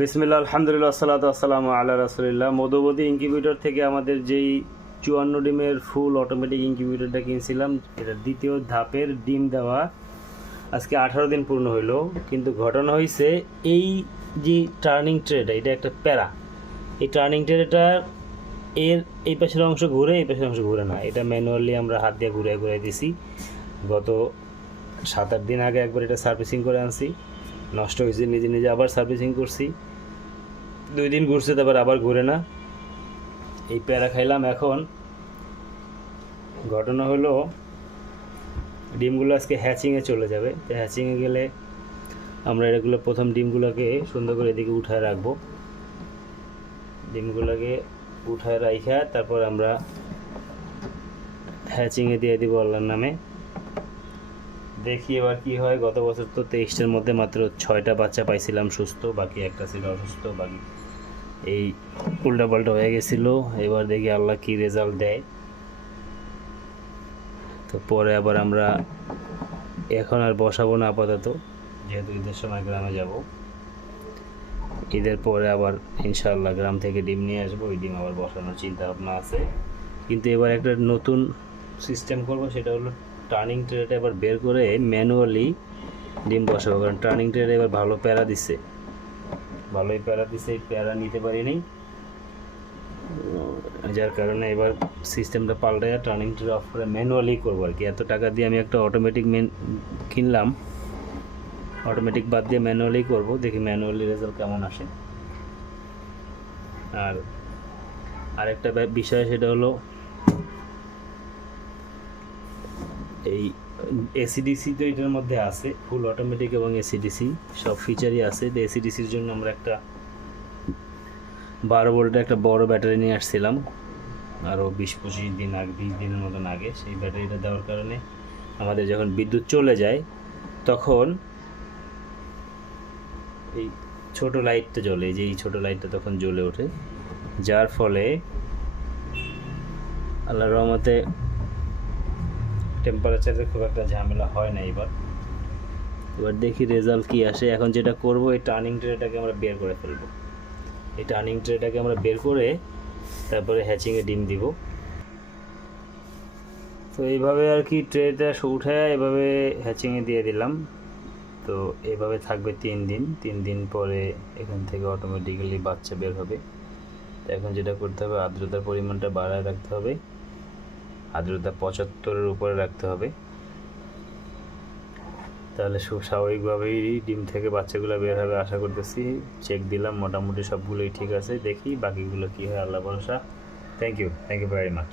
বিসমিল্লাহ, আলহামদুলিল্লাহ, আসসালাতু আসসালামু আলা রাসূলিল্লাহ। মধুবতী ইনকিউবেটর থেকে আমাদের যেই 54 ডিমের ফুল অটোমেটিক ইনকিউবেটরটা কিনছিলাম, এটা দ্বিতীয় ধাপের ডিম দেওয়া আজকে 18 দিন পূর্ণ হইল। কিন্তু ঘটনা হয়েছে, এই যে টার্নিং ট্রেটা, এটা একটা প্যারা। এই টার্নিং ট্রেটা এর এই পাশের অংশ ঘুরে, এই পাশের অংশ ঘুরে না। এটা ম্যানুয়ালি আমরা হাত দিয়ে ঘুরাই দিছি। গত 7-8 দিন আগে একবার এটা সার্ভিসিং করে আনছি, নষ্ট হয়েছে, নিজে নিজে আবার সার্ভিসিং করছি। 2 দিন ঘুরছে, তারপর আবার ঘুরে না। এই প্যারা খাইলাম। এখন ঘটনা হলো, ডিমগুলো আজকে হ্যাচিংয়ে চলে যাবে। তো হ্যাচিংয়ে গেলে আমরা এগুলো প্রথম ডিমগুলোকে সুন্দর করে এদিকে উঠায় রাখবো। ডিমগুলোকে উঠায় রাখা তারপর আমরা হ্যাচিংয়ে দিয়ে দিব আল্লাহর নামে। দেখি এবার কি হয়। গত বছর তো 23টার মধ্যে মাত্র 6টা বাচ্চা পাইছিলাম সুস্থ, বাকি একটা ছিল অসুস্থ, বাকি এই উল্টাপাল্টা হয়ে গেছিল। এবার দেখি আল্লাহ কি রেজাল্ট দেয়। তো পরে আবার আমরা এখন আর বসাবো না আপাতত, যেহেতু ঈদের সময় গ্রামে যাব। ঈদের পরে আবার ইনশাআল্লাহ গ্রাম থেকে ডিম নিয়ে আসবো, ওই ডিম আবার বসানোর চিন্তা ভাবনা আছে। কিন্তু এবার একটা নতুন সিস্টেম করব, সেটা হলো টার্নিং ট্রেটা এবার বের করে ম্যানুয়ালি ডিম বসাবো। কারণ টার্নিং ট্রেটা এবার ভালোই প্যারা দিছে, এই প্যারা নিতে পারিনি, যার কারণে এবার সিস্টেমটা পাল্টায় টার্নিং ট্রে অফ করে ম্যানুয়ালি করবো আর কি। এত টাকা দিয়ে আমি একটা অটোমেটিক কিনলাম, অটোমেটিক বাদ দিয়ে ম্যানুয়ালি করব। দেখি ম্যানুয়ালি রেজাল্ট কেমন আসে। আর আরেকটা বিষয়, সেটা হলো এই এসিডিসি তো এটার মধ্যে আছে, ফুল অটোমেটিক এবং এসিডিসি সব ফিচারই আছে। তো এসিডিসির জন্য আমরা একটা 12 ভোল্টের একটা বড় ব্যাটারি নিয়ে আসছিলাম আরও 20-25 দিন আগে, 20 দিনের মতন আগে। সেই ব্যাটারিটা দেওয়ার কারণে আমাদের যখন বিদ্যুৎ চলে যায় তখন এই ছোট লাইটটা জ্বলে, যে এই ছোট লাইটটা তখন জ্বলে ওঠে, যার ফলে আল্লাহর রহমতে টেম্পারেচারে খুব একটা ঝামেলা হয় না। এবার দেখি রেজাল্ট কি আসে। এখন যেটা করব, এই টার্নিং ট্রেটাকে আমরা বের করে ফেলবো। এই টার্নিং ট্রেটাকে আমরা বের করে তারপরে হ্যাচিংয়ে ডিম দিব। তো এইভাবে আর কি ট্রেটা উঠায় এভাবে হ্যাচিংয়ে দিয়ে দিলাম। তো এইভাবে থাকবে 3 দিন। 3 দিন পরে এখান থেকে অটোমেটিক্যালি বাচ্চা বের হবে। তো এখন যেটা করতে হবে, আর্দ্রতার পরিমাণটা বাড়ায় রাখতে হবে, আর্দ্রতা 75-এর উপরে রাখতে হবে। তাহলে স্বাভাবিকভাবেই ডিম থেকে বাচ্চাগুলো বের হবে আশা করতেছি। চেক দিলাম, মোটামুটি সবগুলোই ঠিক আছে। দেখি বাকিগুলো কী হয়, আল্লাহ ভরসা। Thank you very much.